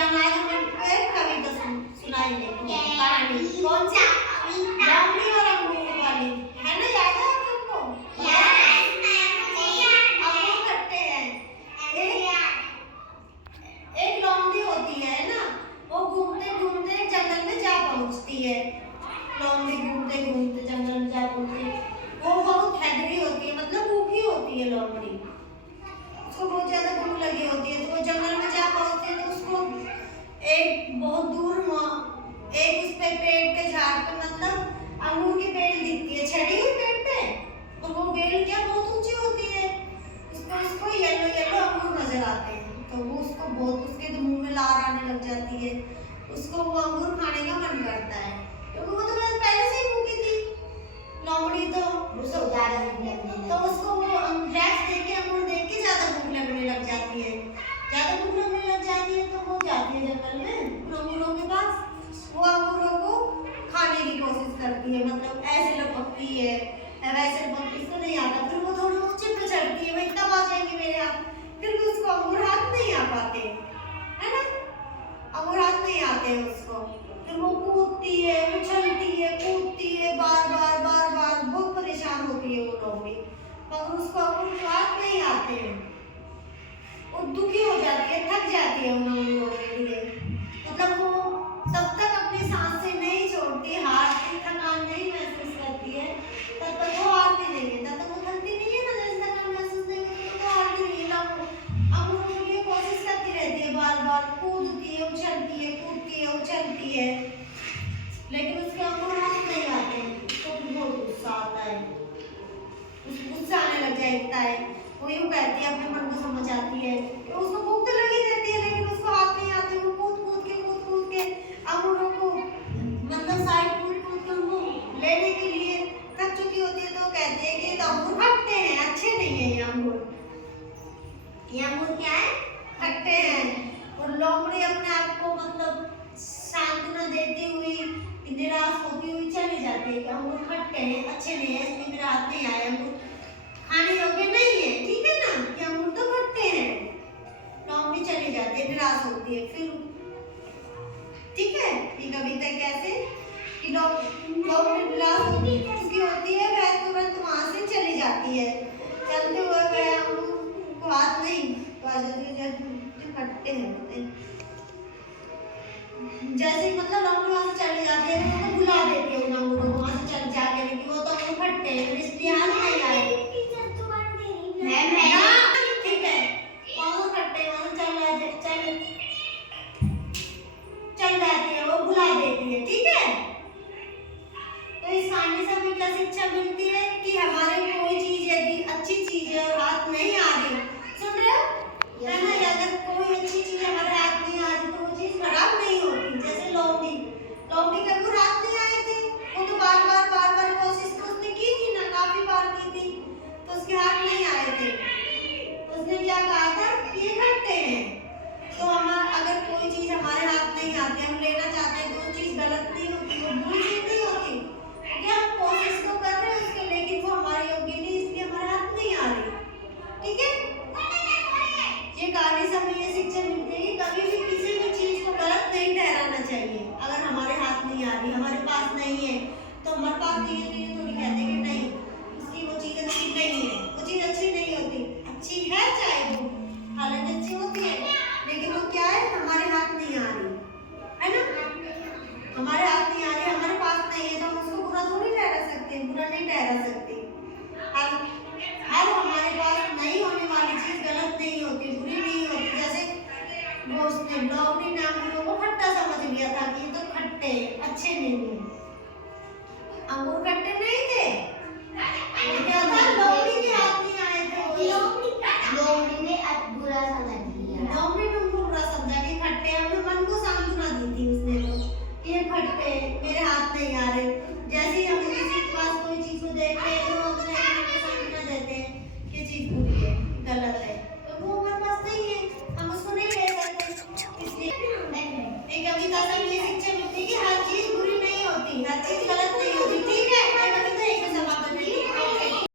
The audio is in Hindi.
आज हम आपको एक कविता सुनाएंगे, कहानी। कौन सी? लोमड़ी और अंगूर वाली, है ना? याद है आप सबको? अंगूर खट्टे हैं। एक लोमड़ी होती है ना, वो घूमते घूमते जंगल में जा पहुंचती है। लोमड़ी घूमते घूमते जंगल में जा पहुंचती, वो बहुत हैदरी होती है, मतलब भूखी होती है लोमड़ी, उसको बहुत ज्यादा भूख लगी होती है। तो वो जंगल में जा पहुंचती है, तो उसको एक बहुत दूर एक उस पे पेड़ पे, झाड़ पे, मतलब अंगूर की बेल दिखती है, छड़ी हुई पेड़ पे। और वो बेल क्या बहुत ऊंची होती है, उसको येलो येलो अंगूर नजर आते हैं। तो वो उसको बहुत, उसके मुंह में लार आने लग जाती है, उसको वो अंगूर खाने का मन करता है, क्योंकि वो तो पहले से ही भूखी थी लोमड़ी। तो उसको वो ड्रैक्स देख के, अंगूर देख के ज्यादा भूख लगने लग जाती है। ज्यादा भूख लगने लग जाती है तो वो जाती है जंगल में अंगूरों के पास, वो अंगूरों को खाने की कोशिश करती है, मतलब ऐसे लपकती है, वैसे लपकती, इसको नहीं आता। फिर वो थोड़ी ऊंचे पे चढ़ती है, भाई तब आ जाएंगे मेरे हाथ, फिर भी उसको अंगूर हाथ नहीं आ पाते, है ना? अंगूर हाथ नहीं आते उसको। फिर वो कूदती है, उछलती है, कूदती है, बार बार बहुत परेशान होती है वो लोमड़ी, मगर उसको अंगूर हाथ नहीं आते हैं। वो दुखी हो जाती है, थक जाती है उन अंगूरों के लिए, मतलब वो तब तक अपनी सांसें नहीं छोड़ती, हारती, थकान नहीं महसूस करती है, तब तक वो हारती नहीं है, तब तक वो थकती नहीं है ना। जैसे थकान महसूस नहीं करती तो हारती नहीं है, अंगूरों के लिए कोशिश करती रहती है, बार बार कूदती है, उछलती है, कूदती है, उछलती है, लेकिन उसके अंगूर हाथ नहीं आते। तो बहुत गुस्सा आता है, गुस्सा आने लग जाता है। वो यूं कहती है, अपने मन को समझाती है कि उसको भूख तो लगी रहती है, लेकिन उसको हाथ नहीं आते। वो कूद कूद के अंगूरों को, मतलब साइड कूद के उनको लेने के लिए थक चुकी होती है। तो कहती है कि तो अंगूर खट्टे हैं, अच्छे नहीं है ये अंगूर क्या है? खट्टे हैं। और लोमड़ी अपने आप को, मतलब सांत्वना देती हुई, निराश होती हुई चली जाती है कि अंगूर खट्टे हैं, अच्छे नहीं है, इसमें मेरा हाथ नहीं आया, अंगूर खाने योग्य नहीं है, ठीक है ना, कि अंगूर तो खट्टे हैं। लोमड़ी चली जाती है, निराश होती है। फिर ठीक है, ये कविता कैसे कि लोमड़ी निराश होती है, वह तुरंत वहां से चली जाती है। चलते हुए वह अंगूर को हाथ नहीं खट्टे हैं, जैसे मतलब लोमड़ी वहां से चली जाती है, तो बुला देती है उन अंगूरों को वहां से चल जाके कि वो तो अंगूर खट्टे हैं, इसलिए हाथ नहीं आए। ठीक है, अंगूर खट्टे वहां से चल जाती है, वो बुला देती है, ठीक है। तो इस कहानी से हमें क्या शिक्षा मिलती है कि हमारे कोई चीज यदि अच्छी चीज है और हाथ नहीं आ रही, सुन रहे हो, है ना? अगर कोई अच्छी चीज हमारे हाथ नहीं आ रही तो वो चीज खराब नहीं होती। जैसे लोमड़ी के अंगूर हाथ नहीं आए थे, वो तो बार बार कोशिश तो उसने की थी ना, काफी बार की थी, तो उसके हाथ नहीं आए थे। तो उसने क्या कहा था कि ये खट्टे हैं। तो अगर कोई चीज हमारे हाथ नहीं आती, हम लेना चाहते हैं, तो वो चीज गलत नहीं होती, वो बुरी चीज नहीं होती, क्योंकि हम कोशिश तो कर रहे हैं उसके, लेकिन वो हमारे योग्य नहीं, इसलिए हमारे हाथ नहीं आ रही, ठीक है। ये कहानी से हमें ये शिक्षा मिलती है कि कभी भी किसी भी चीज को गलत नहीं ठहराना चाहिए। अगर हमारे हाथ नहीं आ रही, हमारे पास नहीं है, तो हमारे पास नहीं है तो ये थोड़ी कहते कि नहीं उसकी वो चीज अच्छी नहीं है, वो चीज अच्छी नहीं होती, अच्छी है चाहे वो, हालांकि अच्छी होती है, लेकिन वो क्या है, हमारे हाथ नहीं आ रही, है ना? हमारे हाथ नहीं आ रही, हमारे पास नहीं है, तो हम उसको बुरा थोड़ी ठहरा सकते, बुरा नहीं ठहरा सकते। अब हमारे पास नहीं होने वाली चीज गलत नहीं होती, बुरी नहीं होती। जैसे वो उसने लोमड़ी ने अंगूरों को खट्टा समझ लिया था कि ये तो खट्टे अच्छे नहीं है, अंगूर खट्टे नहीं थे, क्या था, लोमड़ी के हाथ नहीं आए थे, लोमड़ी ने बुरा समझ लिया, लोमड़ी